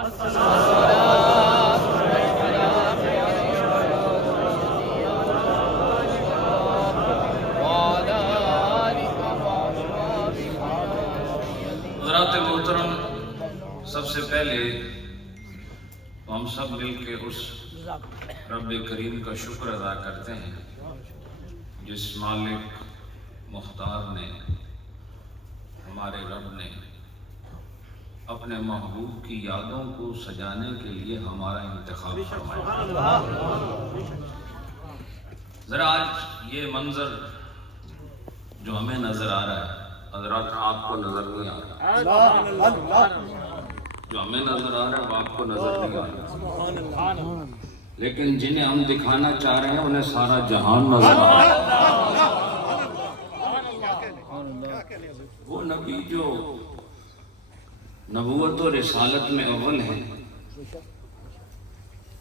حضرات محترم، سب سے پہلے ہم سب مل کے اس رب کریم کا شکر ادا کرتے ہیں جس مالک مختار نے، ہمارے رب نے اپنے محبوب کی یادوں کو سجانے کے لیے ہمارا انتخاب فرمایا۔ ذرا آج یہ منظر جو ہمیں نظر آ رہا ہے، حضرات آپ کو نظر نہیں آ رہا، جو ہمیں نظر آ رہا ہے وہ آپ کو نظر نہیں آ رہا، لیکن جنہیں ہم دکھانا چاہ رہے ہیں انہیں سارا جہان نظر آ رہا ہے۔ وہ نبی جو نبوت و رسالت میں اول ہیں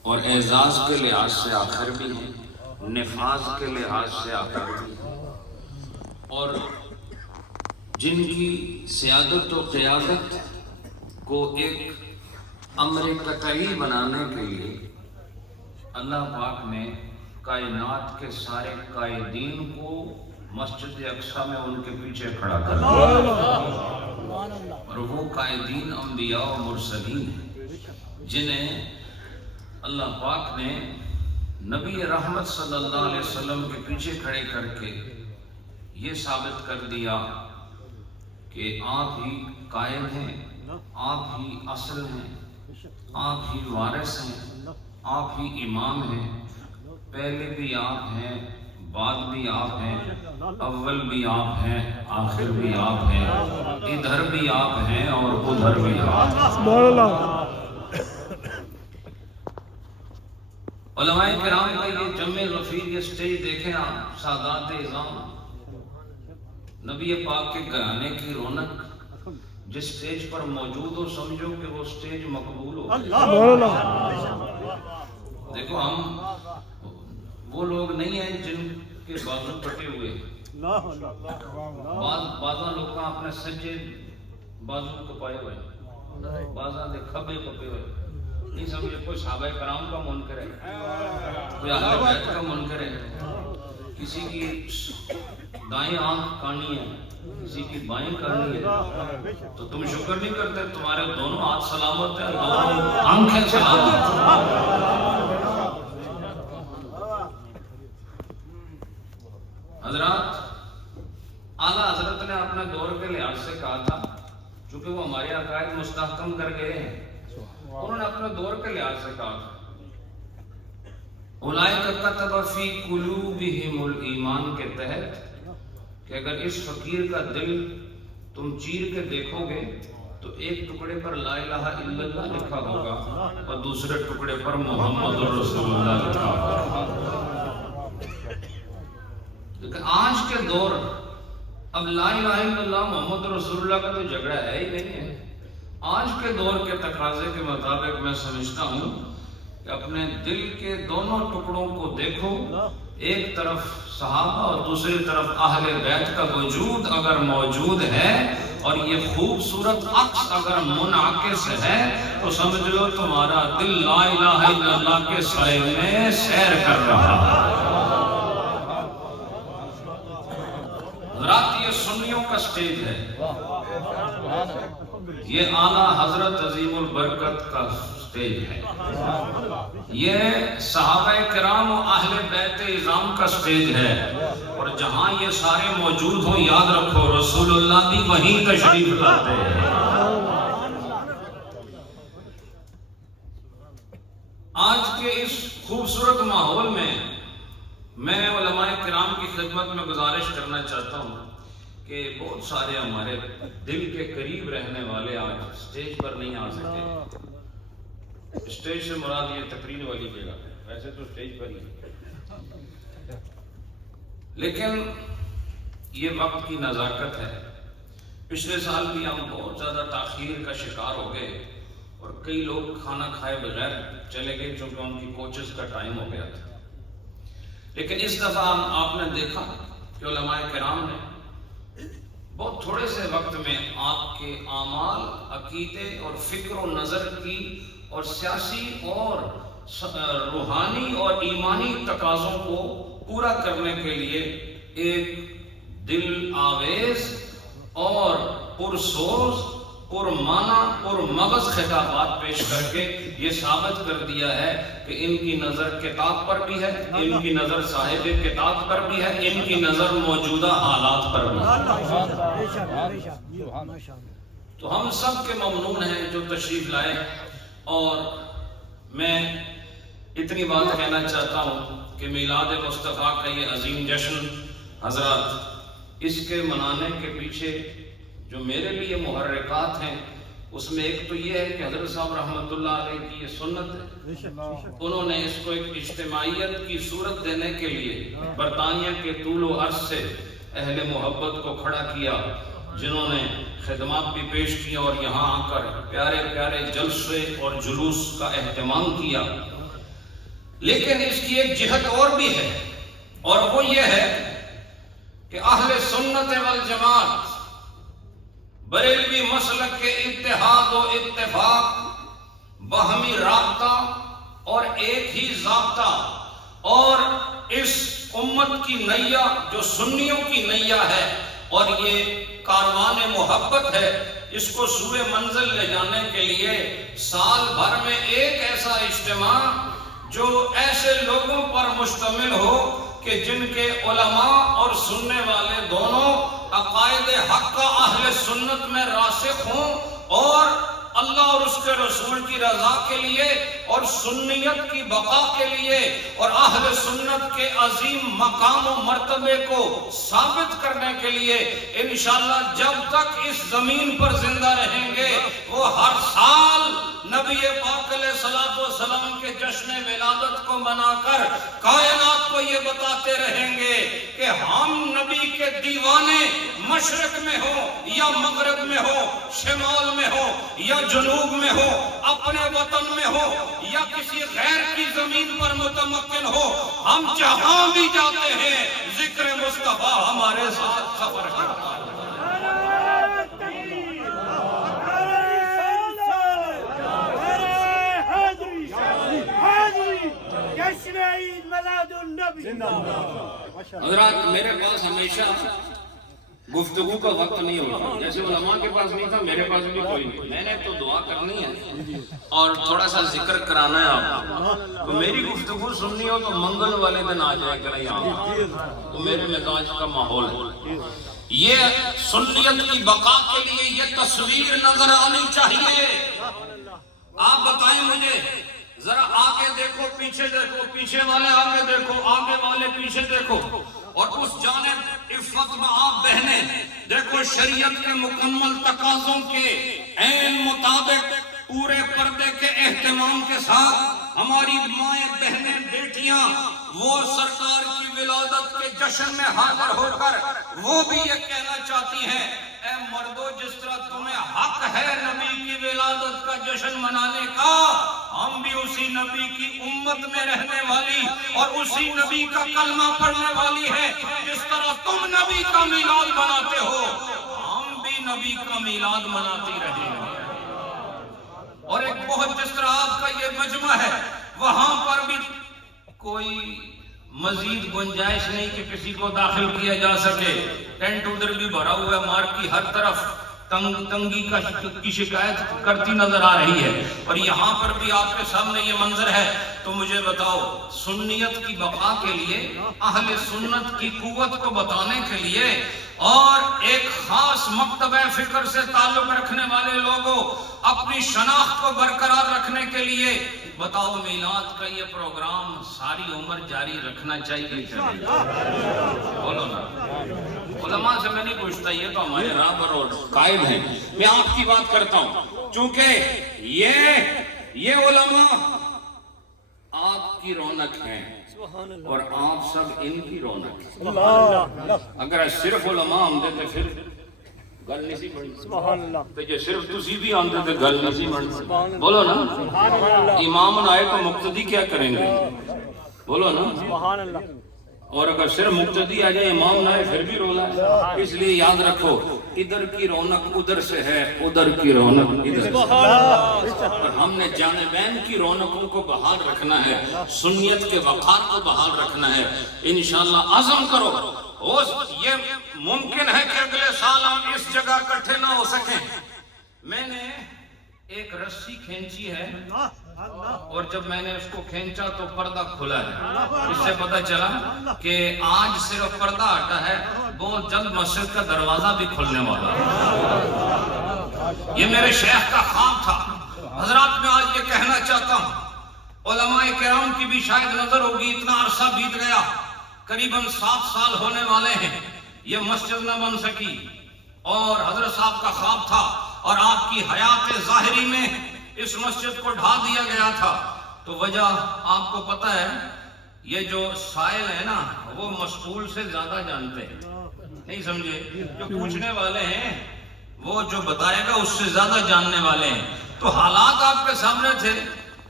اور اعزاز کے لحاظ سے آخر بھی ہیں، نفاذ کے لحاظ سے آخر بھی ہیں، اور جن کی سیادت و قیادت کو ایک امر قطعی بنانے کے لیے اللہ پاک نے کائنات کے سارے قائدین کو مسجد اقصی میں ان کے پیچھے کھڑا کر دیا، اور وہ قائدین انبیاء و مرسلین ہیں جنہیں اللہ پاک نے نبی رحمت صلی اللہ علیہ وسلم کے پیچھے کھڑے کر کے یہ ثابت کر دیا کہ آپ ہی قائد ہیں، آپ ہی اصل ہیں، آپ ہی وارث ہیں، آپ ہی امام ہیں، پہلے بھی آپ ہیں، بعد بھی آپ ہیں، اول بھی آپ ہیں، آخر بھی آپ ہیں، ادھر بھی آپ ہیں اور ادھر بھی آپ ہیں۔ علماء کرام کا یہ جمع غفیر، یہ سٹیج دیکھیں آپ، سادات اعظام، نبی پاک کے گھرانے کی رونق جس سٹیج پر موجود ہو، سمجھو کہ وہ سٹیج مقبول ہو۔ دیکھو ہم وہ لوگ نہیں ہیں جن کے بازو پٹے ہوئے، بعضاں لوگ اپنے سجے بازو کپائے ہوئے، بعضاں دے کھبے کپے ہوئے، نہیں سمجھے کوئی صحابہ کرام کا منکر ہے، کوئی اہل بیت کا منکر ہے، کسی کی دائیں آنکھ کانی ہے، کسی کی بائیں کانی ہے، تو تم شکر نہیں کرتے تمہارے دونوں ہاتھ سلامت ہیں، دونوں آنکھیں سلامت ہیں۔ حضرات، اعلیٰ حضرت نے اپنے دور کے لحاظ سے کہا تھا، چونکہ وہ ہمارے عقائد مستحکم کر گئے ہیں، انہوں نے اپنے دور کے لحاظ سے کہا تھا اولئک کتب فی قلوبہم الایمان کے تحت کہ اگر اس فقیر کا دل تم چیر کے دیکھو گے تو ایک ٹکڑے پر لا الہ الا اللہ لکھا ہوگا اور دوسرے ٹکڑے پر محمد رسول اللہ لکھا ہوگا۔ لیکن آج کے دور اب لا الہ الا اللہ محمد رسول اللہ کا تو جھگڑا ہے ہی نہیں ہے۔ آج کے دور کے تقاضے کے مطابق میں سمجھتا ہوں کہ اپنے دل کے دونوں ٹکڑوں کو دیکھو، ایک طرف صحابہ اور دوسری طرف اہل بیت کا وجود اگر موجود ہے اور یہ خوبصورت عکس اگر منعکس ہے تو سمجھ لو تمہارا دل لا الہ الا اللہ کے سائے میں سیر کر رہا ہے۔ رات یہ سنیوں کا سٹیج ہے، یہ اعلیٰ حضرت عظیم البرکت کا سٹیج ہے، یہ صحابہ کرام و اہل بیت اعظام کا سٹیج ہے، اور جہاں یہ سارے موجود ہوں یاد رکھو رسول اللہ بھی وہیں تشریف لاتے ہیں۔ آج کے اس خوبصورت ماحول میں میں علماء کرام کی خدمت میں گزارش کرنا چاہتا ہوں کہ بہت سارے ہمارے دل کے قریب رہنے والے آج سٹیج پر نہیں آ سکے۔ سٹیج سے مراد یہ تقریر والی جگہ ہے، ویسے تو سٹیج پر ہی، لیکن یہ وقت کی نزاکت ہے۔ پچھلے سال بھی ہم بہت زیادہ تاخیر کا شکار ہو گئے اور کئی لوگ کھانا کھائے بغیر چلے گئے چونکہ ان کی کوچز کا ٹائم ہو گیا تھا، لیکن اس دفعہ آپ نے دیکھا کہ علماء کرام نے بہت تھوڑے سے وقت میں آپ کے اعمال، عقیدے اور فکر و نظر کی اور سیاسی اور روحانی اور ایمانی تقاضوں کو پورا کرنے کے لیے ایک دل آویز اور پرسوز، پرمعنی، پرمغز خطابات پیش کر کے یہ ثابت کر دیا ہے کہ ان کی نظر کتاب پر بھی ہے، ان کی نظر صاحب کتاب پر بھی ہے، ان کی نظر موجودہ حالات پر بھی ہے۔ تو ہم سب کے ممنون ہیں جو تشریف لائے، اور میں اتنی بات کہنا چاہتا ہوں کہ میلاد مصطفیٰ کا یہ عظیم جشن حضرات، اس کے منانے کے پیچھے جو میرے لیے محرکات ہیں، اس میں ایک تو یہ ہے کہ حضرت صاحب رحمۃ اللہ علیہ کی یہ سنت ہے، انہوں نے اس کو ایک اجتماعیت کی صورت دینے کے لیے برطانیہ کے طول و عرض سے اہل محبت کو کھڑا کیا، جنہوں نے خدمات بھی پیش کی اور یہاں آ کر پیارے پیارے جلسے اور جلوس کا اہتمام کیا۔ لیکن اس کی ایک جہت اور بھی ہے، اور وہ یہ ہے کہ اہل سنت والجماعت بریلوی مسلک کے اتحاد و اتفاق، باہمی رابطہ اور ایک ہی ضابطہ، اور اس امت کی نیا جو سنیوں کی نیا ہے اور یہ کاروان محبت ہے، اس کو سوئے منزل لے جانے کے لیے سال بھر میں ایک ایسا اجتماع جو ایسے لوگوں پر مشتمل ہو کہ جن کے علماء اور سننے والے دونوں عقائد حق کا اہل سنت میں راسخ ہوں، اور اللہ اور اس کے رسول کی رضا کے لیے اور سنیت کی بقا کے لیے اور اہل سنت کے عظیم مقام و مرتبے کو ثابت کرنے کے لیے انشاءاللہ جب تک اس زمین پر زندہ رہیں گے وہ ہر سال نبی پاک علیہ الصلوۃ والسلام کے جشن ولادت کو منا کر کائنات کو یہ بتاتے رہیں گے کہ ہم نبی کے دیوانے مشرق میں ہو یا مغرب میں ہو، شمال میں ہو یا جنوب میں ہو، اپنے وطن میں ہو یا کسی غیر کی زمین پر متمکن ہو، ہم جہاں بھی جاتے ہیں ذکر مصطفیٰ ہمارے ساتھ سفر کرتا ہے۔ حضرات میرے پاس ہمیشہ گفتگو کا وقت نہیں ہوتا، جیسے علماء کے پاس نہیں تھا میرے پاس بھی کوئی نہیں، میں نے تو دعا کرنی ہے اور تھوڑا سا ذکر کرانا ہے آپ کو۔ میری گفتگو سننی ہو تو منگل والے دن آ جائے کریں یہاں، تو میرے مزاج کا ماحول ہے۔ یہ سنیت کی بقا کے لیے یہ تصویر نظر آنی چاہیے۔ آپ بتائیں مجھے، ذرا آگے دیکھو پیچھے دیکھو، پیچھے والے آگے دیکھو، آگے والے پیچھے دیکھو، اور اس جانب عفت میں آپ بہنیں دیکھو، شریعت کے مکمل تقاضوں کے عین مطابق پورے پردے کے اہتمام کے ساتھ ہماری مائیں بہنیں بیٹیاں وہ سرکار کی ولادت کے جشن میں حاضر ہو کر وہ بھی یہ کہنا چاہتی ہیں، اے مردو جس طرح تمہیں حق ہے نبی کی ولادت کا جشن منانے کا، ہم بھی اسی نبی کی امت میں رہنے والی اور اسی نبی کا کلمہ پڑھنے والی ہے، جس طرح تم نبی کا میلاد مناتے ہو ہم بھی نبی کا میلاد مناتی رہیں گے۔ اور ایک بہت جس طرح آپ کا یہ مجمع ہے وہاں پر بھی کوئی مزید گنجائش نہیں کہ کسی کو داخل کیا جا سکے، ٹینٹ ادھر بھی بھرا ہوا ہے، مارک کی ہر طرف تنگی کی شکایت کرتی نظر آ رہی ہے، اور یہاں پر بھی آپ کے سامنے یہ منظر ہے۔ تو مجھے بتاؤ، سنیت کی بقا کے لیے، اہل سنت کی قوت کو بتانے کے لیے اور ایک خاص مکتبہ فکر سے تعلق رکھنے والے لوگوں اپنی شناخت کو برقرار رکھنے کے لیے، بتاؤ میلاد کا یہ پروگرام ساری عمر جاری رکھنا چاہیے؟ بولو نا۔ علماء سے میں نہیں پوچھتا، یہ تو ہمارے راہبر اور قائد ہیں، میں آپ کی بات کرتا ہوں، چونکہ یہ علماء آپ کی رونق ہیں اور آپ سب ان کی رونق ہیں۔ اگر صرف علماء آمدے تھے پھر گل نہیں سی بڑی، تو جے صرف تسی بھی آمدے تھے گل نہیں سی بڑی۔ بولو نا، امام نہ آئے تو مقتدی کیا کریں گے؟ بولو نا۔ اور اگر صرف مقتدی آ جائے امام نہ آئے پھر بھی رولا ہے۔ اس لیے یاد رکھو، ادھر کی رونق ادھر سے ہے، ادھر کی رونق ادھر سے ہے، اور ہم نے جانبین کی رونقوں کو بحال رکھنا ہے، سنیت کے وقار کو بحال رکھنا ہے۔ انشاءاللہ عزم کرو، یہ ممکن ہے کہ اگلے سال ہم اس جگہ اکٹھے نہ ہو سکیں۔ میں نے ایک رسی کھینچی ہے اور جب میں نے اس کو کھینچا تو پردہ کھلا ہے، اس سے پتہ چلا کہ آج صرف پردہ ہٹا ہے، بہت جلد مسجد کا دروازہ بھی کھلنے والا ہے۔ یہ میرے شیخ کا خواب تھا۔ حضرات میں آج یہ کہنا چاہتا ہوں، علماء کرام کی بھی شاید نظر ہوگی، اتنا عرصہ بیت گیا، قریباً 7 سال ہونے والے ہیں، یہ مسجد نہ بن سکی، اور حضرت صاحب کا خواب تھا اور آپ کی حیات ظاہری میں اس مسجد کو ڈھا دیا گیا تھا۔ تو وجہ آپ کو پتہ ہے، یہ جو سائل ہے نا وہ مسئول سے زیادہ جانتے ہیں، نہیں سمجھے؟ جو پوچھنے والے ہیں وہ جو بتائے گا اس سے زیادہ جاننے والے ہیں۔ تو حالات آپ کے سامنے تھے۔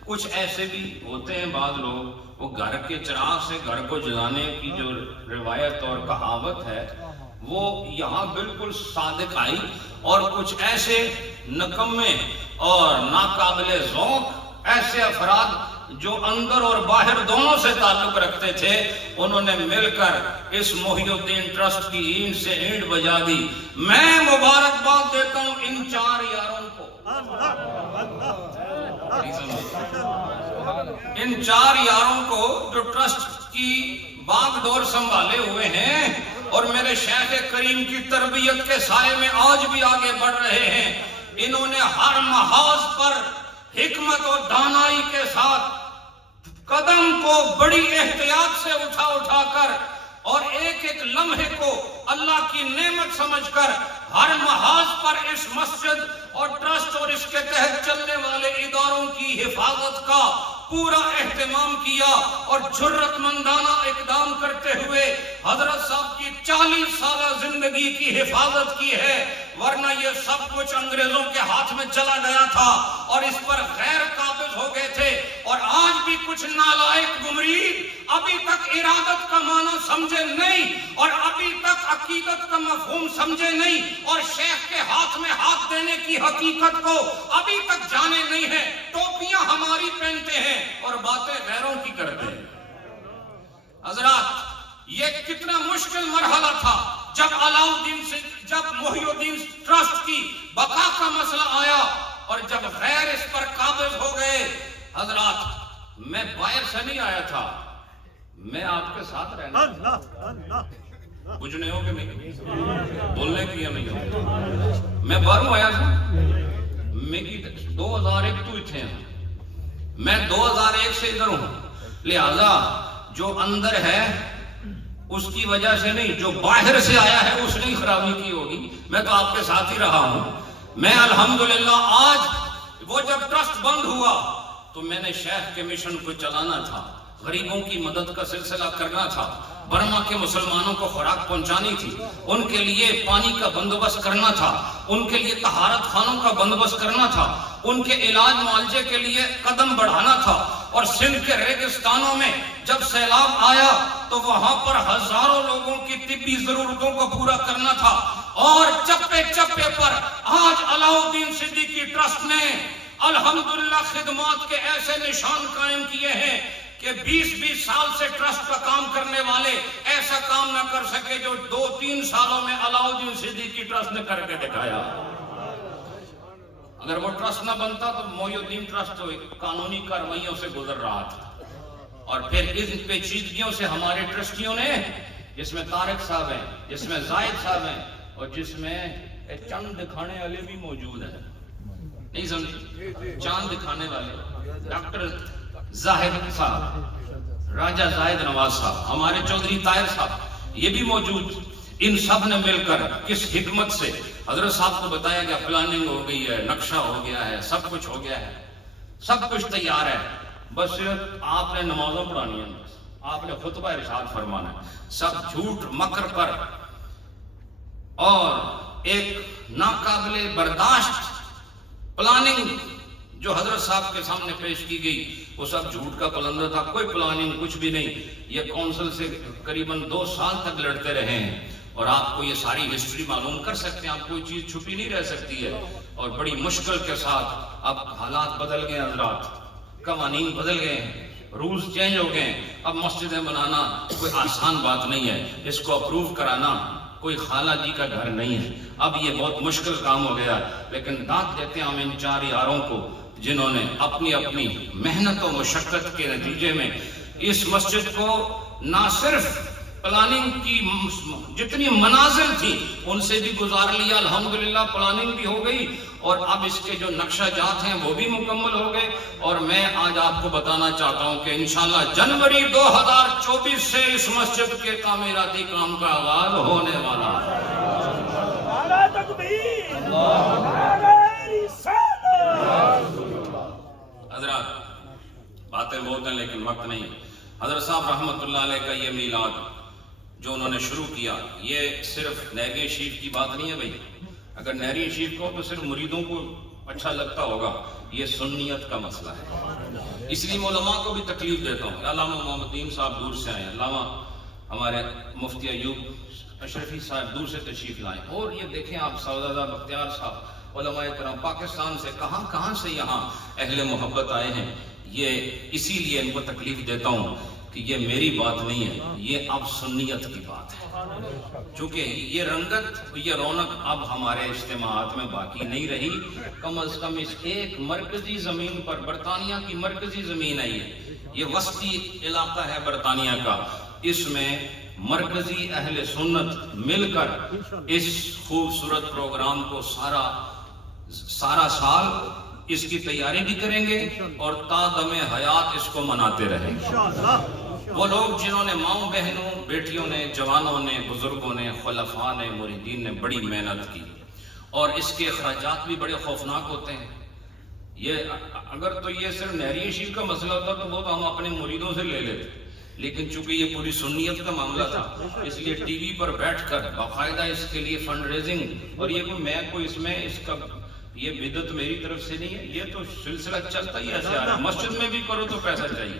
کچھ ایسے بھی ہوتے ہیں بعض لوگ، وہ گھر کے چراغ سے گھر کو جلانے کی جو روایت اور کہاوت ہے وہ یہاں بالکل صادق آئی، اور کچھ ایسے نکمے اور ناقابل ذوق ایسے افراد جو اندر اور باہر دونوں سے تعلق رکھتے تھے، انہوں نے مل کر اس محی الدین ٹرسٹ کی اینٹ سے اینٹ بجا دی۔ میں مبارکباد دیتا ہوں ان 4 یاروں کو، ان 4 یاروں کو جو ٹرسٹ کی باغ ڈور سنبھالے ہوئے ہیں اور میرے شیخ کریم کی تربیت کے سائے میں آج بھی آگے بڑھ رہے ہیں۔ انہوں نے ہر محاذ پر حکمت اور دانائی کے ساتھ قدم کو بڑی احتیاط سے اٹھا کر اور ایک ایک لمحے کو اللہ کی نعمت سمجھ کر ہر محاذ پر اس مسجد اور ٹرسٹ اور اس کے تحت چلنے والے اداروں کی حفاظت کا پورا اہتمام کیا، اور جرت مندانہ اقدام کرتے ہوئے حضرت صاحب کی 40 سالہ زندگی کی حفاظت کی ہے، ورنہ یہ سب کچھ انگریزوں کے ہاتھ میں چلا گیا تھا اور اس پر غیر قابض ہو گئے تھے۔ اور آج بھی کچھ نالائق گمری ابھی تک ارادت کا معنی سمجھے نہیں، اور ابھی تک عقیدت کا مفہوم سمجھے نہیں، اور شیخ کے ہاتھ میں ہاتھ دینے کی حقیقت کو ابھی تک جانے نہیں ہے۔ ٹوپیاں ہماری پہنتے ہیں اور باتیں غیروں کی کرتے ہیں۔ حضرات، یہ کتنا مشکل مرحلہ تھا جب محی الدین ٹرسٹ کی بقا کا مسئلہ آیا اور جب غیر اس پر قابض ہو گئے۔ حضرات، میں باہر سے نہیں آیا تھا، میں آپ کے ساتھ رہنا تھا۔ بجھنے ہو کہ نہیں؟ بولنے کی یا نہیں ہو؟ میں باہروں آیا تھا، میں 2001 تو تھے، میں 2001 سے ادھر ہوں، لہذا جو اندر ہے اس کی وجہ سے نہیں، جو باہر سے آیا ہے اس نے خرابی کی ہوگی۔ میں تو آپ کے ساتھ ہی رہا ہوں۔ میں الحمدللہ آج وہ جب ٹرسٹ بند ہوا تو میں نے شیخ کے مشن کو چلانا تھا، غریبوں کی مدد کا سلسلہ کرنا تھا، برما کے مسلمانوں کو خوراک پہنچانی تھی، ان کے لیے پانی کا بندوبست کرنا تھا، ان کے لیے طہارت خانوں کا بندوبست کرنا تھا، ان کے علاج معالجے کے لیے قدم بڑھانا تھا۔ اور سندھ کے ریگستانوں میں جب سیلاب آیا تو وہاں پر ہزاروں لوگوں کی طبی ضرورتوں کو پورا کرنا تھا، اور چپے چپے پر آج علاؤالدین صدیقی ٹرسٹ نے الحمدللہ خدمات کے ایسے نشان قائم کیے ہیں کہ 20 سال سے ٹرسٹ کا کام کرنے والے ایسا کام نہ کر سکے جو 2-3 سالوں میں علاؤالدین صدیقی ٹرسٹ نے کر کے دکھایا۔ اگر وہ ٹرسٹ نہ بنتا تو محی الدین ٹرسٹ تو قانونی کارروائیوں سے گزر رہا تھا، اور پھر ان پیچیدگیوں سے ہمارے ٹرسٹیوں نے، جس میں طارق صاحب ہیں، جس میں زائد صاحب ہیں، اور جس میں چاند دکھانے والے بھی موجود ہیں، نہیں سمجھے؟ چاند دکھانے والے ڈاکٹر زاہد صاحب، راجہ زاہد نواز صاحب، ہمارے چودھری طاہر صاحب، یہ بھی موجود۔ ان سب نے مل کر کس حکمت سے حضرت صاحب کو بتایا گیا، پلاننگ ہو گئی ہے، نقشہ ہو گیا ہے، سب کچھ ہو گیا ہے، سب کچھ تیار ہے، بس آپ نے نمازوں پڑھانی ہے، آپ نے خطبہ ارشاد فرمانا ہے۔ سب جھوٹ مکر پر اور ایک ناقابل برداشت پلاننگ جو حضرت صاحب کے سامنے پیش کی گئی وہ سب جھوٹ کا پلندہ تھا، کوئی پلاننگ کچھ بھی نہیں۔ یہ کونسل سے قریباً 2 سال تک لڑتے رہے ہیں اور آپ کو یہ ساری ہسٹری معلوم کر سکتے ہیں، آپ کوئی چیز چھپی نہیں رہ سکتی ہے، اور بڑی مشکل کے ساتھ اب حالات بدل گئے، حضرات قوانین بدل گئے ہیں، رولز چینج ہو گئے ہیں، اب مسجدیں بنانا کوئی آسان بات نہیں ہے، اس کو اپروو کرانا کوئی خالہ جی کا گھر نہیں ہے، اب یہ بہت مشکل کام ہو گیا، لیکن داد دیتے ہیں ہم ان 4 یاروں کو جنہوں نے اپنی اپنی محنت و مشقت کے نتیجے میں اس مسجد کو نہ صرف پلاننگ کی جتنی منازل تھی ان سے بھی گزار لیا، الحمدللہ پلاننگ بھی ہو گئی، اور اب اس کے جو نقشہ جات ہیں وہ بھی مکمل ہو گئے، اور میں آج آپ کو بتانا چاہتا ہوں کہ انشاءاللہ جنوری 2024 سے اس مسجد کے تعمیراتی کام کا آغاز ہونے والا ہے۔ نعرہ تکبیر، نعرہ رسالت۔ حضرات باتیں بہت ہیں لیکن وقت نہیں۔ حضرت صاحب رحمت اللہ علیہ کا یہ میلاد جو انہوں نے شروع کیا، یہ صرف نہری شریف کی بات نہیں ہے بھائی، اگر نہری شریف کو تو صرف مریدوں کو اچھا لگتا ہوگا، یہ سنیت کا مسئلہ ہے، اس لیے میں علماء کو بھی تکلیف دیتا ہوں۔ علامہ محمد الدین صاحب دور سے آئے ہیں، علامہ ہمارے مفتی ایوب اشرفی صاحب دور سے تشریف لائیں، اور یہ دیکھیں آپ سعودہ بختیار صاحب، علماء کرام پاکستان سے کہاں سے یہاں اہل محبت آئے ہیں، یہ اسی لیے ان کو تکلیف دیتا ہوں کہ یہ میری بات نہیں ہے، یہ اب سنیت کی بات ہے، چونکہ یہ رنگت یہ رونق اب ہمارے اجتماعات میں باقی نہیں رہی، کم از کم اس ایک مرکزی زمین پر، برطانیہ کی مرکزی زمین ہے یہ وسطی علاقہ ہے برطانیہ کا، اس میں مرکزی اہل سنت مل کر اس خوبصورت پروگرام کو سارا سال اس کی تیاری بھی کریں گے اور تا دم حیات اس کو مناتے رہیں گے۔ وہ لوگ جنہوں نے ماؤں بہنوں، بیٹیوں نے، جوانوں نے، بزرگوں نے، خلفاء نے، مریدین نے بڑی محنت کی، اور اس کے اخراجات بھی بڑے خوفناک ہوتے ہیں۔ یہ اگر تو یہ صرف نہری شریف کا مسئلہ ہوتا تو وہ تو ہم اپنے مریدوں سے لے لیتے، لیکن چونکہ یہ پوری سنیت کا معاملہ تھا، اس لیے ٹی وی پر بیٹھ کر باقاعدہ اس کے لیے فنڈ ریزنگ، اور یہ میں کوئی اس میں اس کا یہ بدعت میری طرف سے نہیں ہے، یہ تو سلسلہ چلتا ہی ایسے آ رہا ہے، مسجد میں بھی کرو تو پیسہ چاہیے،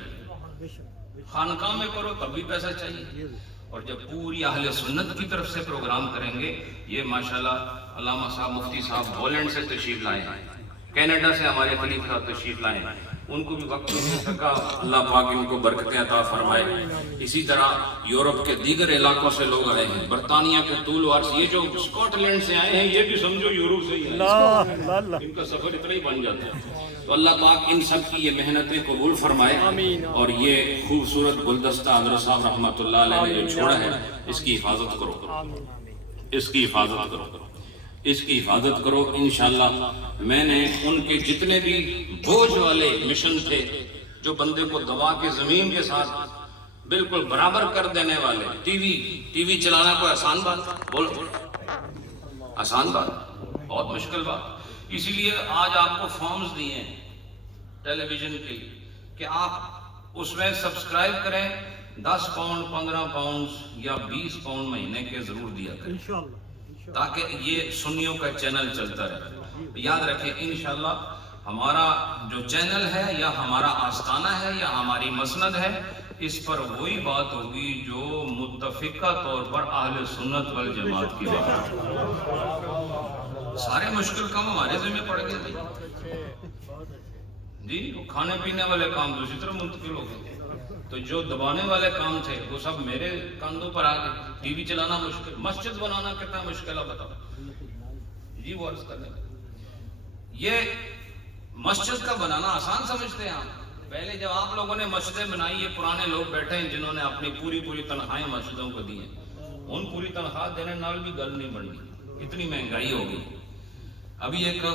خانقاہ میں کرو تب بھی پیسہ چاہیے، اور جب پوری اہل سنت کی طرف سے پروگرام کریں گے، یہ ماشاءاللہ علامہ صاحب مفتی صاحب ہالینڈ سے تشریف لائے ہیں، کینیڈا سے ہمارے خلیفہ صاحب تشریف لائے ہیں، ان کو بھی وقت نہیں ہو سکا، اللہ پاک ان کو برکتیں عطا فرمائے۔ اسی طرح یورپ کے دیگر علاقوں سے لوگ آئے ہیں، برطانیہ کے طول و عرض، یہ جو اسکاٹ لینڈ سے آئے ہیں یہ بھی سمجھو یورپ سے ہی ہیں، ان کا سفر اتنا ہی بن جاتا ہے۔ تو اللہ پاک ان سب کی یہ محنتیں قبول فرمائے، اور یہ خوبصورت گلدستہ حضرت صاحب رحمۃ اللہ علیہ نے جو چھوڑا ہے اس کی حفاظت کرو، اس کی حفاظت کرو، اس کی حفاظت کرو۔ انشاءاللہ میں نے ان کے جتنے بھی بوجھ والے مشن تھے، جو بندے کو دبا کے زمین کے ساتھ بالکل برابر کر دینے والے، ٹی وی چلانا کوئی آسان بات، بولو آسان بات، بہت مشکل بات، اسی لیے آج آپ کو فارمز دیے ہیں ٹیلی ویژن کے کہ آپ اس میں سبسکرائب کریں، 10 پاؤنڈ 15 پاؤنڈ یا 20 پاؤنڈ مہینے کے ضرور دیا کریں، تاکہ یہ سنیوں کا چینل چلتا رہے۔ یاد رکھیں انشاءاللہ ہمارا جو چینل ہے یا ہمارا آستانہ ہے یا ہماری مسند ہے، اس پر وہی بات ہوگی جو متفقہ طور پر اہل سنت والجماعت کی بات ہے۔ سارے مشکل کام ہمارے ذمہ پڑ گئے جی، کھانے پینے والے کام دوسری طرف منتقل ہو گئے، تو جو دبانے والے کام تھے وہ سب میرے کندھوں پر آ گئے۔ ٹی وی چلانا مشکل، مسجد بنانا کتنا مشکل ہے بتاؤ جی، وہ عرض کرنے یہ مسجد کا بنانا آسان سمجھتے ہیں آپ، پہلے جب آپ لوگوں نے مسجدیں بنائی، یہ پرانے لوگ بیٹھے ہیں جنہوں نے اپنی پوری تنخواہیں مسجدوں کو دی ہیں، ان پوری تنخواہ دینے نال بھی گل نہیں بنی، اتنی مہنگائی ہو گئی۔ ابھی ایک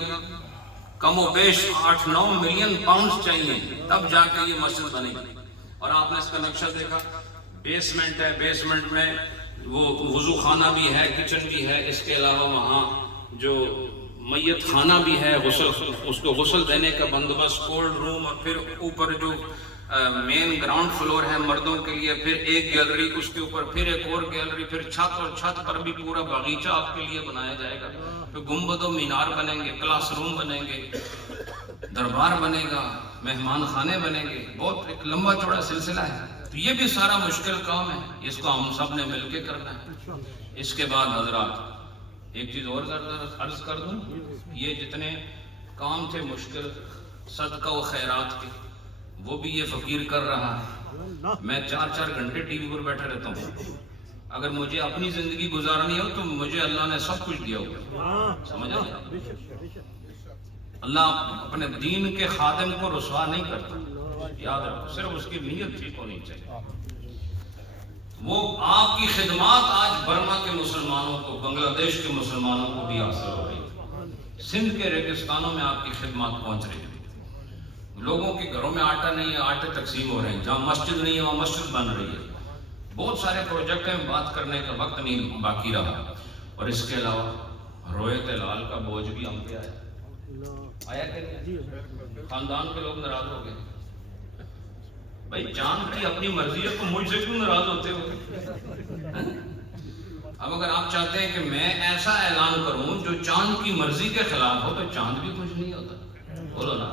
کم و بیش 8-9 ملین پاؤنڈ چاہیے تب جا کے یہ مسجد بنے گی، اور آپ نے اس کا نقشہ دیکھا، بیسمنٹ ہے، بیسمنٹ میں وہ وضو خانہ بھی ہے، کچن بھی ہے، اس کے علاوہ وہاں جو میت خانہ بھی ہے، اس کو غسل دینے کا بندوبست، کولڈ روم، اور پھر اوپر جو مین گراؤنڈ فلور ہے مردوں کے لیے، پھر ایک گیلری، اس کے اوپر پھر ایک اور گیلری، پھر چھت، اور چھت پر بھی پورا باغیچہ آپ کے لیے بنایا جائے گا، پھر گنبد و مینار بنیں گے، کلاس روم بنیں گے، دربار بنے گا، مہمان خانے بنیں گے، بہت ایک لمبا چوڑا سلسلہ ہے۔ تو یہ بھی سارا مشکل کام ہے، اس کو ہم سب نے مل کے کرنا ہے۔ اس کے بعد حضرات ایک چیز اور عرض کر دوں، یہ جتنے کام تھے مشکل صدقہ و خیرات کے، وہ بھی یہ فقیر کر رہا ہے۔ میں 4 گھنٹے ٹی وی پر بیٹھا رہتا ہوں، اگر مجھے اپنی زندگی گزارنی ہو تو مجھے اللہ نے سب کچھ دیا ہوگا، سمجھ آیا؟ اللہ اپنے دین کے خادم کو رسوا نہیں کرتا، یاد رکھو، صرف اس کی نیت ٹھیک ہونی چاہیے۔ وہ آپ کی خدمات آج برما کے مسلمانوں کو، بنگلہ دیش کے مسلمانوں کو بھی حاصل ہو رہی ہے، سندھ کے ریگستانوں میں آپ کی خدمات پہنچ رہی ہے، لوگوں کے گھروں میں آٹا نہیں ہے، آٹے تقسیم ہو رہے ہیں، جہاں مسجد نہیں ہے وہاں مسجد بن رہی ہے، بہت سارے پروجیکٹ ہیں، بات کرنے کا وقت نہیں باقی رہا۔ اور اس کے علاوہ رویت لال کا بوجھ بھی ہم پہ آیا کہ نہیں؟ خاندان کے لوگ ناراض ہو گئے، بھائی جان کی اپنی مرضی ہے تو مجھ سے کیوں ناراض ہوتے ہو؟ اب اگر آپ چاہتے ہیں کہ میں ایسا اعلان کروں جو چاند کی مرضی کے خلاف ہو تو چاند بھی خوش نہیں ہوتا، بولو نا۔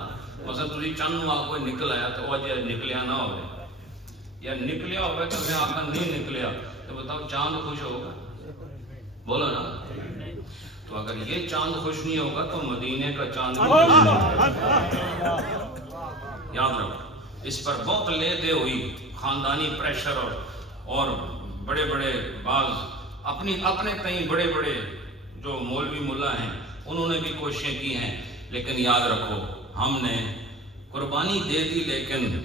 مثلا تجھے چند آپ کو نکل آیا تو وجہ نکلیا نہ ہو، یا نکلیا ہوگا تو میں آپ کا نہیں نکلیا تو بتاؤ چاند خوش ہوگا؟ بولو نا۔ تو اگر یہ چاند خوش نہیں ہوگا تو مدینے کا چاند بھی خوش نہیں ہوگا۔ یاد رکھو، اس پر بہت لے دے ہوئی، خاندانی پریشر اور بڑے بڑے بعض اپنے کئی بڑے بڑے جو مولوی ملا ہیں انہوں نے بھی کوششیں کی ہیں، لیکن یاد رکھو ہم نے قربانی دے دی لیکن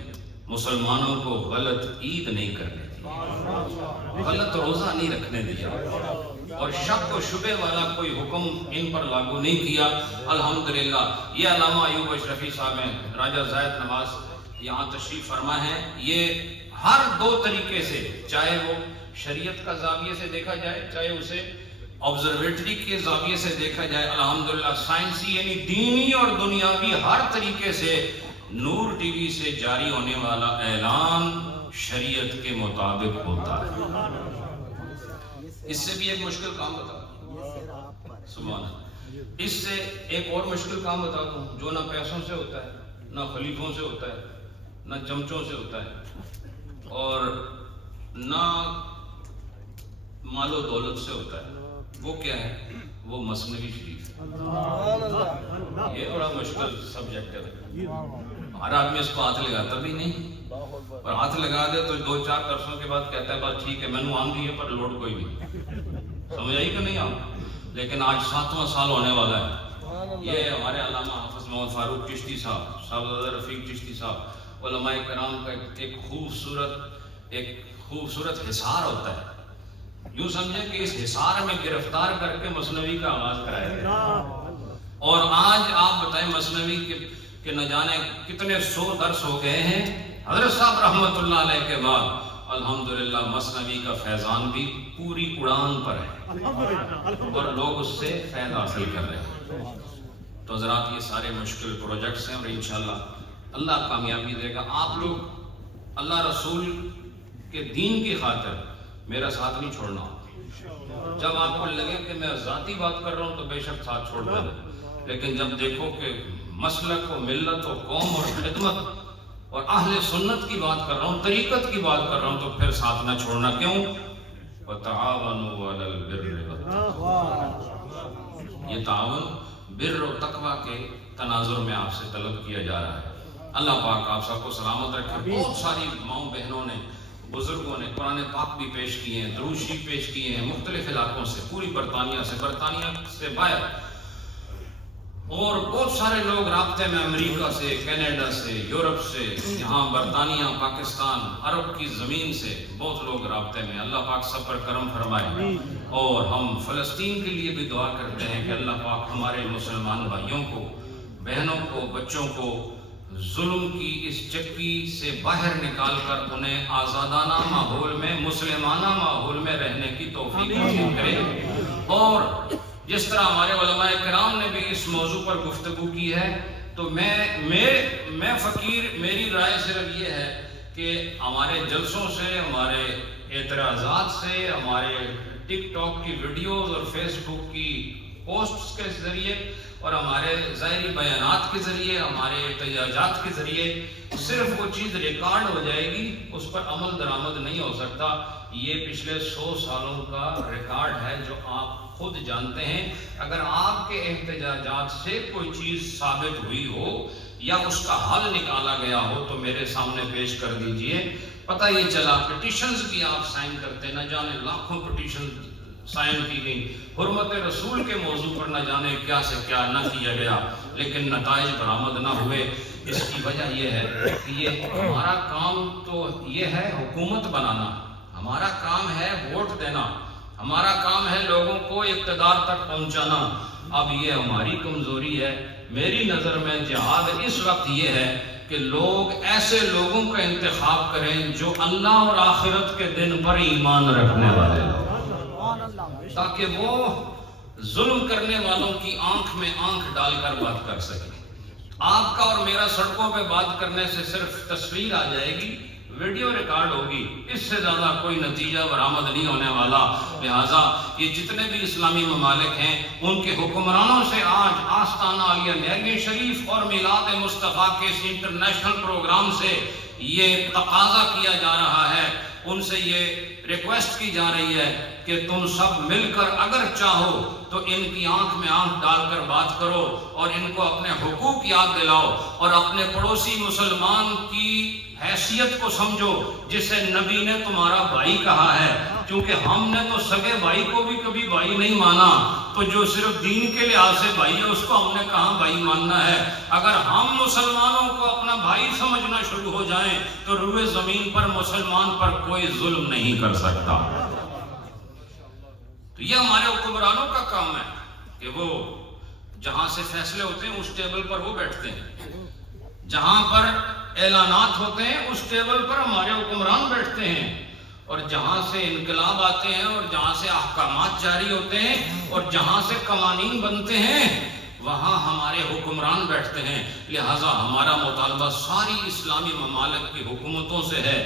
مسلمانوں کو غلط عید نہیں کرنے دی، غلط روزہ نہیں رکھنے دیا، اور شک و شبے والا کوئی حکم ان پر لاگو نہیں کیا۔ الحمدللہ یہ علامہ ایوب اشرفی صاحب ہیں، راجہ زائد نواز یہاں تشریف فرما ہے، یہ ہر 2 طریقے سے، چاہے وہ شریعت کا زاویے سے دیکھا جائے، چاہے اسے آبزرویٹری کے زاویے سے دیکھا جائے، الحمدللہ سائنسی یعنی دینی اور دنیاوی ہر طریقے سے نور ٹی وی سے جاری ہونے والا اعلان شریعت کے مطابق ہوتا ہے۔ اس سے بھی ایک مشکل کام بتا، سبحان اللہ، اس سے ایک اور مشکل کام بتا دوں جو نہ پیسوں سے ہوتا ہے، نہ خلیفوں سے ہوتا ہے، نہ چمچوں سے ہوتا ہے، اور نہ مال و دولت سے ہوتا ہے۔ وہ کیا ہے؟ وہ مثنوی شریف۔ یہ بڑا مشکل سبجیکٹ ہے، ہر آدمی اس کو ہاتھ لگاتا بھی نہیں، اور ہاتھ لگا دے تو 2-4 درسوں کے بعد کہتا ہے بات ٹھیک ہے، میں نے آن دی ہے پر لوٹ کوئی نہیں، سمجھ آئی کہ نہیں آپ؟ لیکن آج 7واں سال ہونے والا ہے۔ یہ ہمارے علامہ حافظ محمد فاروق چشتی صاحب، صاحبزادہ رفیق چشتی صاحب، علماء کرام کا ایک خوبصورت حصار ہوتا ہے، یوں سمجھیں کہ اس حصار میں گرفتار کر کے مثنوی کا آغاز کرایا گیا، اور آج آپ بتائیں مثنوی کہ نہ جانے کتنے 100 درس ہو گئے ہیں حضرت صاحب رحمت اللہ علیہ کے بعد، الحمدللہ مثنوی کا فیضان بھی پوری اڑان پر ہے اور لوگ اس سے فیض حاصل کر رہے ہیں۔ تو حضرات یہ سارے مشکل پروجیکٹس ہیں اور انشاءاللہ اللہ کامیابی دے گا۔ آپ لوگ اللہ رسول کے دین کی خاطر میرا ساتھ نہیں چھوڑنا۔ جب آپ کو لگے کہ میں ذاتی بات کر رہا ہوں تو بے شک ساتھ چھوڑ دینا، لیکن جب دیکھو کہ مسلک و ملت و قوم اور خدمت اور اہل سنت کی بات کر رہا ہوں، طریقت کی بات کر رہا ہوں، تو پھر ساتھ نہ چھوڑنا۔ کیوں؟ وَتَعَاوَنُوا عَلَى الْبِرِّ وَالتَّقْوَىٰ، یہ تعاون بر و تقوی کے تناظر میں آپ سے طلب کیا جا رہا ہے۔ اللہ پاک آپ سب کو سلامت رکھے۔ بہت ساری ماؤں بہنوں نے، بزرگوں نے قرآن پاک بھی پیش کیے ہیں، درود شریف پیش کیے ہیں مختلف علاقوں سے، پوری برطانیہ سے باہر، اور بہت سارے لوگ رابطے میں امریکہ سے، کینیڈا سے، یورپ سے، یہاں برطانیہ، پاکستان، عرب کی زمین سے بہت لوگ رابطے میں۔ اللہ پاک سب پر کرم فرمائے، اور ہم فلسطین کے لیے بھی دعا کرتے ہیں کہ اللہ پاک ہمارے مسلمان بھائیوں کو، بہنوں کو، بچوں کو ظلم کی اس چکی سے باہر نکال کر انہیں آزادانہ ماحول میں، مسلمانہ ماحول میں رہنے کی توفیق نصیب کرے۔ اور جس طرح ہمارے علماء کرام نے بھی اس موضوع پر گفتگو کی ہے، تو میں فقیر، میری رائے صرف یہ ہے کہ ہمارے جلسوں سے، ہمارے اعتراضات سے، ہمارے ٹک ٹاک کی ویڈیوز اور فیس بک کی پوسٹس کے ذریعے اور ہمارے ظاہری بیانات کے ذریعے، ہمارے احتجاجات کے ذریعے صرف وہ چیز ریکارڈ ہو جائے گی، اس پر عمل درآمد نہیں ہو سکتا۔ یہ پچھلے 100 سالوں کا ریکارڈ ہے جو آپ خود جانتے ہیں۔ اگر آپ کے احتجاجات سے کوئی چیز ثابت ہوئی ہو یا اس کا حل نکالا گیا ہو تو میرے سامنے پیش کر دیجئے۔ پتہ یہ چلا پٹیشنز بھی آپ سائن کرتے، نہ جانے لاکھوں پٹیشن سائن کی گئی، حرمت رسول کے موضوع پر نہ جانے کیا سے کیا نہ کیا گیا، لیکن نتائج برآمد نہ ہوئے۔ اس کی وجہ یہ ہے کہ یہ ہمارا کام تو یہ ہے حکومت بنانا، ہمارا کام ہے ووٹ دینا، ہمارا کام ہے لوگوں کو اقتدار تک پہنچانا۔ اب یہ ہماری کمزوری ہے۔ میری نظر میں جہاد اس وقت یہ ہے کہ لوگ ایسے لوگوں کا انتخاب کریں جو اللہ اور آخرت کے دن پر ایمان رکھنے والے ہیں، تاکہ وہ ظلم کرنے والوں کی آنکھ میں آنکھ ڈال کر بات کر سکیں۔ آپ کا اور میرا سڑکوں پہ بات کرنے سے صرف تصویر آ جائے گی، ویڈیو ریکارڈ ہوگی، اس سے زیادہ کوئی نتیجہ برآمد نہیں ہونے والا۔ لہٰذا یہ جتنے بھی اسلامی ممالک ہیں ان کے حکمرانوں سے آج آستانہ عالیہ نیرگی شریف اور میلاد مصطفیٰ کے اس انٹرنیشنل پروگرام سے یہ تقاضا کیا جا رہا ہے، ان سے یہ ریکویسٹ کی جا رہی ہے کہ تم سب مل کر اگر چاہو تو ان کی آنکھ میں آنکھ ڈال کر بات کرو اور ان کو اپنے حقوق یاد دلاؤ اور اپنے پڑوسی مسلمان کی حیثیت کو سمجھو جسے نبی نے تمہارا بھائی کہا ہے، کیونکہ ہم نے تو سگے بھائی کو بھی کبھی بھائی نہیں مانا، تو جو صرف دین کے لحاظ سے بھائی ہے اس کو ہم نے کہاں بھائی ماننا ہے۔ اگر ہم مسلمانوں کو اپنا بھائی سمجھنا شروع ہو جائیں تو روئے زمین پر مسلمان پر کوئی ظلم نہیں کر سکتا۔ تو یہ ہمارے حکمرانوں کا کام ہے کہ وہ جہاں سے فیصلے ہوتے ہیں اس ٹیبل پر وہ بیٹھتے ہیں، جہاں پر اعلانات ہوتے ہیں اس ٹیبل پر ہمارے حکمران بیٹھتے ہیں، اور جہاں سے انقلاب آتے ہیں اور جہاں سے احکامات جاری ہوتے ہیں اور جہاں سے قوانین بنتے ہیں وہاں ہمارے حکمران بیٹھتے ہیں۔ لہٰذا ہمارا مطالبہ ساری اسلامی ممالک کی حکومتوں سے ہے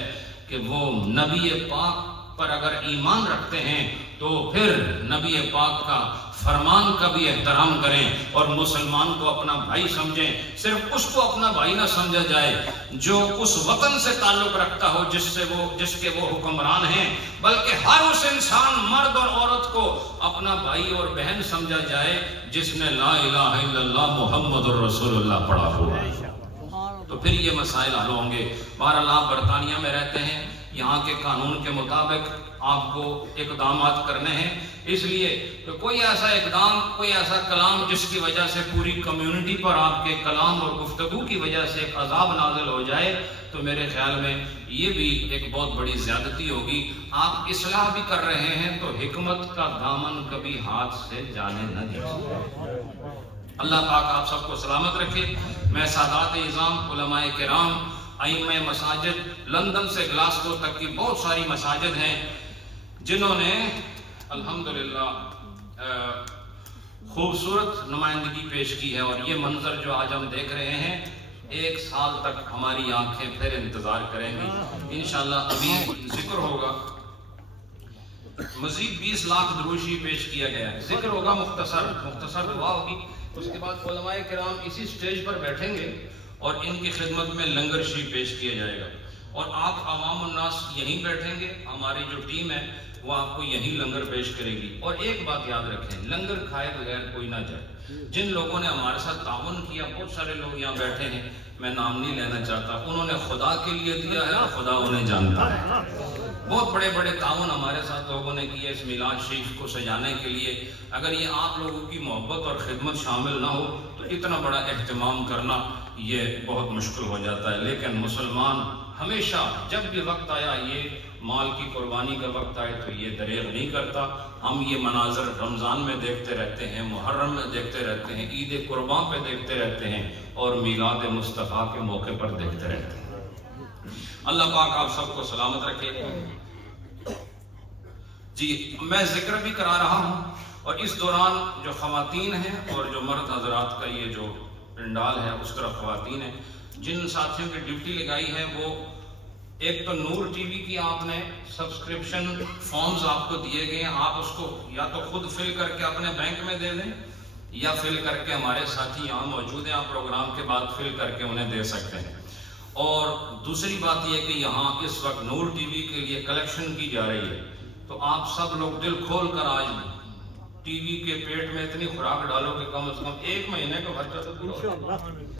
کہ وہ نبی پاک پر اگر ایمان رکھتے ہیں تو پھر نبی پاک کا فرمان کا بھی احترام کریں اور مسلمان کو اپنا بھائی سمجھیں۔ صرف اس کو اپنا بھائی نہ سمجھا جائے جو اس وطن سے تعلق رکھتا ہو جس کے وہ حکمران ہیں، بلکہ ہر اس انسان مرد اور عورت کو اپنا بھائی اور بہن سمجھا جائے جس نے لا الہ الا اللہ محمد الرسول اللہ پڑھا ہوا ہے، تو پھر یہ مسائل حل ہوں گے۔ بہرحال آپ برطانیہ میں رہتے ہیں، یہاں کے قانون کے مطابق آپ کو اقدامات کرنے ہیں، اس لیے کہ کوئی ایسا اقدام، کوئی ایسا کلام جس کی وجہ سے پوری کمیونٹی پر آپ کے کلام اور گفتگو کی وجہ سے ایک عذاب نازل ہو جائے تو میرے خیال میں یہ بھی ایک بہت بڑی زیادتی ہوگی۔ آپ اصلاح بھی کر رہے ہیں تو حکمت کا دامن کبھی ہاتھ سے جانے نہ دیجیے۔ اللہ پاک آپ سب کو سلامت رکھے۔ میں سادات اعظام، علماء کرام، ائمہ مساجد، لندن سے گلاسگو تک کی بہت ساری مساجد ہیں جنہوں نے الحمدللہ خوبصورت نمائندگی پیش کی ہے، اور یہ منظر جو آج ہم دیکھ رہے ہیں 1 سال تک ہماری آنکھیں پھر انتظار کریں گی۔ انشاءاللہ ابھی ذکر ہوگا، مزید 20 لاکھ دروشی پیش کیا گیا ہے، ذکر ہوگا، مختصر دعا ہوگی، اس کے بعد علماء کرام اسی سٹیج پر بیٹھیں گے اور ان کی خدمت میں لنگر شریف پیش کیا جائے گا، اور آپ عوام الناس یہیں بیٹھیں گے، ہماری جو ٹیم ہے وہ آپ کو یہی لنگر پیش کرے گی۔ اور ایک بات یاد رکھیں، لنگر کھائے بغیر کوئی نہ جائے۔ جن لوگوں نے ہمارے ساتھ تعاون کیا، بہت سارے لوگ یہاں بیٹھے ہیں، میں نام نہیں لینا چاہتا، انہوں نے خدا کے لیے دیا ہے اور خدا انہیں جانتا ہے۔ بہت بڑے بڑے تعاون ہمارے ساتھ لوگوں نے کیا اس میلاد شریف کو سجانے کے لیے۔ اگر یہ آپ لوگوں کی محبت اور خدمت شامل نہ ہو تو اتنا بڑا اہتمام کرنا یہ بہت مشکل ہو جاتا ہے۔ لیکن مسلمان ہمیشہ جب بھی وقت آیا، یہ مال کی قربانی کا وقت آئے تو یہ دریغ نہیں کرتا۔ ہم یہ مناظر رمضان میں دیکھتے رہتے ہیں، محرم میں دیکھتے رہتے ہیں، عید قربان پہ دیکھتے رہتے ہیں، اور میلاد مصطفیٰ کے موقع پر دیکھتے رہتے ہیں۔ اللہ پاک آپ سب کو سلامت رکھے۔ جی میں ذکر بھی کرا رہا ہوں، اور اس دوران جو خواتین ہیں اور جو مرد حضرات کا یہ جو پنڈال ہے اس طرف خواتین ہیں، جن ساتھیوں کی ڈیوٹی لگائی ہے وہ ایک تو نور ٹی وی کی آپ نے سبسکرپشن فارمز آپ کو دیے گئے ہیں، آپ اس کو یا تو خود فل کر کے اپنے بینک میں دے دیں یا فل کر کے ہمارے ساتھی یہاں موجود ہیں، آپ پروگرام کے بعد فل کر کے انہیں دے سکتے ہیں۔ اور دوسری بات یہ ہے کہ یہاں اس وقت نور ٹی وی کے لیے کلیکشن کی جا رہی ہے، تو آپ سب لوگ دل کھول کر آج ٹی وی کے پیٹ میں اتنی خوراک ڈالو کہ کم از کم 1 مہینے کا خرچہ تو پورا ہو جائے۔